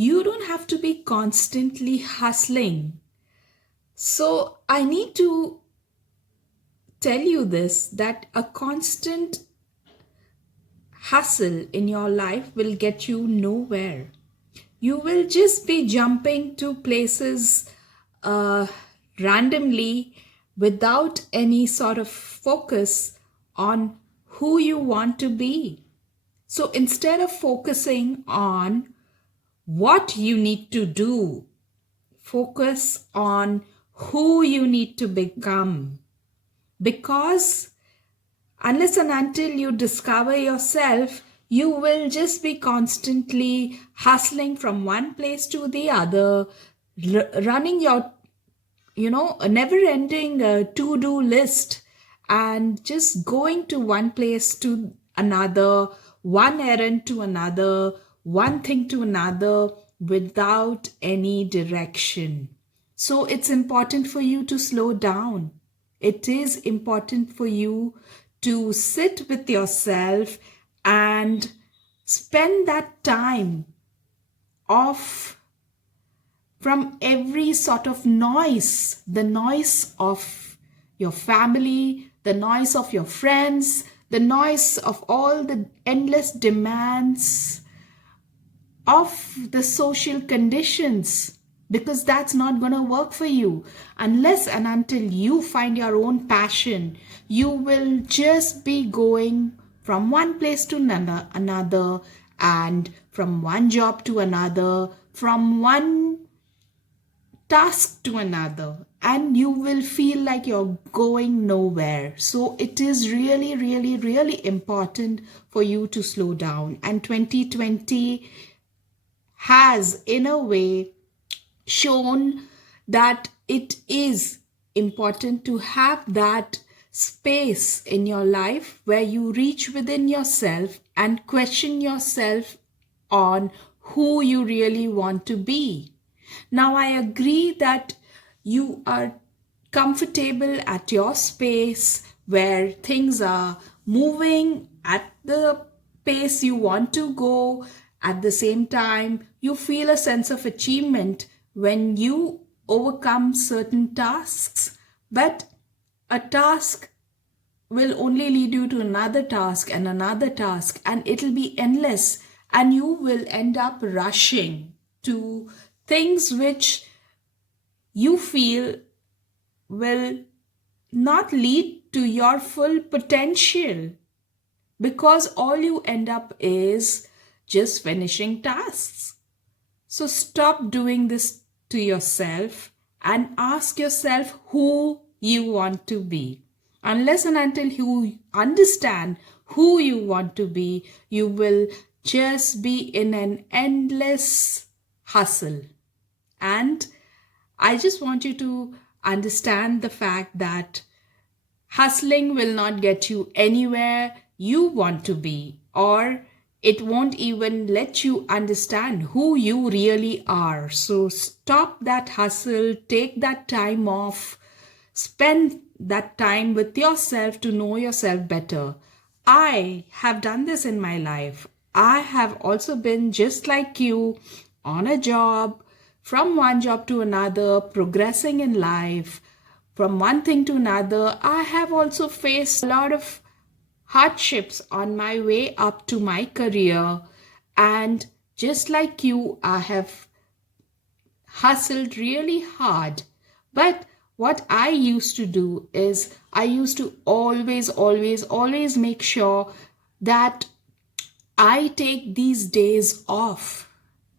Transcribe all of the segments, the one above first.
You don't have to be constantly hustling. So I need to tell you this, that a constant hustle in your life will get you nowhere. You will just be jumping to places uh, randomly without any sort of focus on who you want to be. So instead of focusing on what you need to do, focus on who you need to become. Because unless and until you discover yourself, you will just be constantly hustling from one place to the other, running your, a never ending to do list, and just going to one place to another, one errand to another, one thing to another without any direction. So it's important for you to slow down. It is important for you to sit with yourself and spend that time off from every sort of noise, the noise of your family, the noise of your friends, the noise of all the endless demands of the social conditions, because that's not going to work for you. Unless and until you find your own passion, you will just be going from one place to another, and from one job to another, from one task to another, and you will feel like you're going nowhere. So it is really, really, really important for you to slow down. And 2020 has, in a way, shown that it is important to have that space in your life where you reach within yourself and question yourself on who you really want to be. Now, I agree that you are comfortable at your space where things are moving at the pace you want to go. At the same time, you feel a sense of achievement when you overcome certain tasks. But a task will only lead you to another task and another task, and it'll be endless, and you will end up rushing to things which you feel will not lead to your full potential, because all you end up is just finishing tasks. So stop doing this to yourself and ask yourself who you want to be. Unless and until you understand who you want to be, you will just be in an endless hustle. And I just want you to understand the fact that hustling will not get you anywhere you want to be, or it won't even let you understand who you really are. So stop that hustle, take that time off, spend that time with yourself to know yourself better. I have done this in my life. I have also been just like you, on a job, from one job to another, progressing in life, from one thing to another. I have also faced a lot of hardships on my way up to my career. And just like you, I have hustled really hard. But what I used to do is I used to always make sure that I take these days off.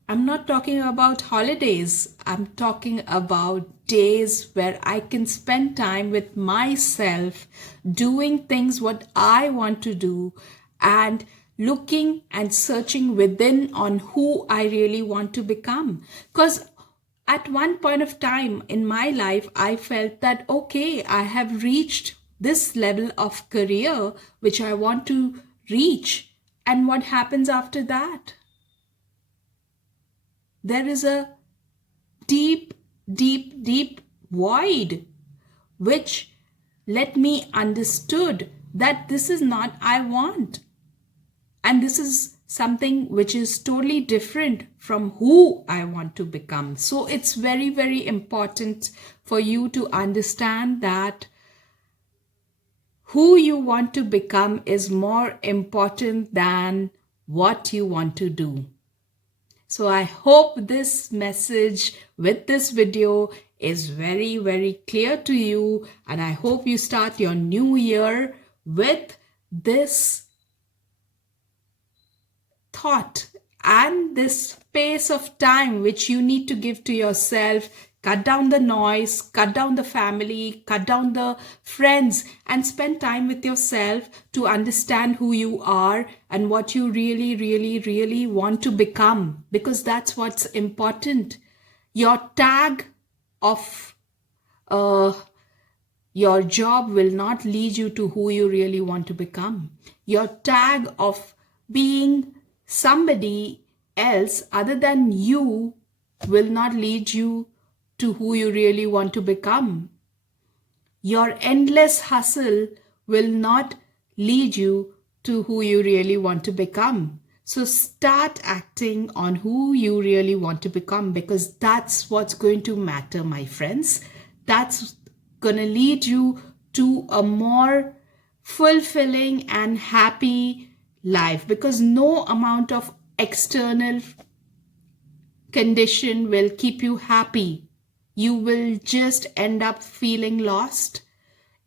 I'm not talking about holidays. I'm talking about days where I can spend time with myself, doing things what I want to do, and looking and searching within on who I really want to become. Because at one point of time in my life, I felt that, okay, I have reached this level of career which I want to reach. And what happens after that? There is a deep, deep void which let me understood that this is not I want. And this is something which is totally different from who I want to become. So it's very, very important for you to understand that who you want to become is more important than what you want to do. So I hope this message with this video is very, very clear to you, and I hope you start your new year with this thought and this space of time which you need to give to yourself. Cut down the noise, cut down the family, cut down the friends, and spend time with yourself to understand who you are and what you really, really, really want to become, because that's what's important. Your tag of your job will not lead you to who you really want to become. Your tag of being somebody else other than you will not lead you to who you really want to become. Your endless hustle will not lead you to who you really want to become. So start acting on who you really want to become, because that's what's going to matter, my friends. That's going to lead you to a more fulfilling and happy life, because no amount of external condition will keep you happy. You will just end up feeling lost.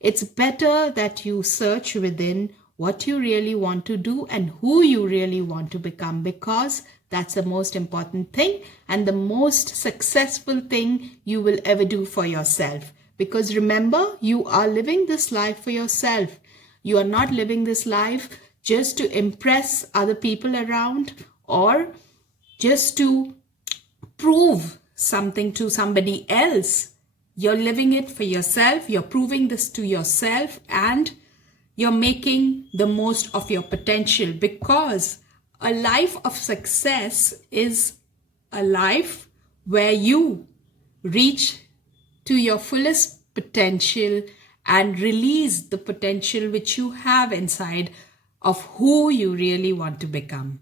It's better that you search within what you really want to do and who you really want to become, because that's the most important thing and the most successful thing you will ever do for yourself. Because remember, you are living this life for yourself. You are not living this life just to impress other people around or just to prove something to somebody else. You're living it for yourself. You're proving this to yourself, and you're making the most of your potential, because a life of success is a life where you reach to your fullest potential and release the potential which you have inside of who you really want to become.